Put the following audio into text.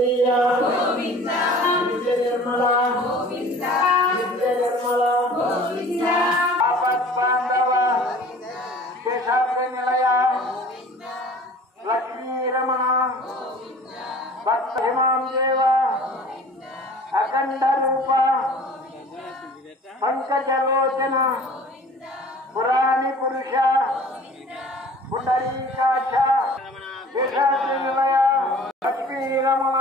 प्रिया नित्य निर्मला नित्य निर्मला आपत् बांधव केशाग्र निलया लक्ष्मी रमण भक्त हिमां देव अखंड रूप पंकजलोचन पुराणी पुरुष पुंडरीकाक्ष केशाग्र निलया लक्ष्मी रमण